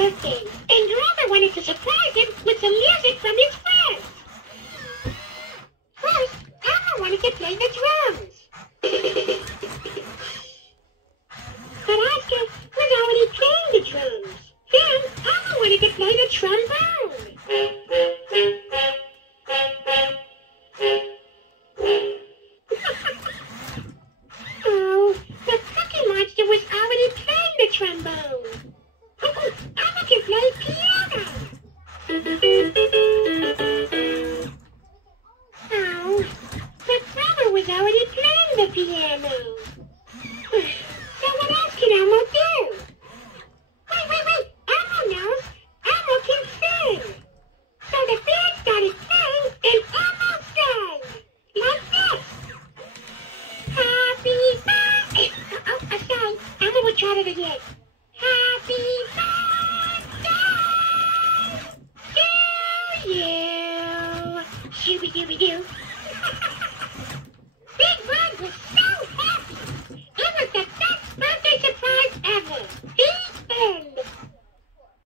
birthday, and Grover wanted to surprise him with some music from his friends. First, Elmo wanted to play the drums. But Oscar was already playing the drums. Then, Elmo wanted to play the trombone. Oh, the Cookie Monster was already playing the trombone. Oh, Elmo can play piano. Oh, but Grover was already playing the piano. So what else can Elmo do? Wait. Elmo knows. Elmo can sing. So the band started playing and Elmo sang. Like this. Happy birthday. Sorry. Elmo will try it again. Happy birthday to you. Shooby-dooby-doo.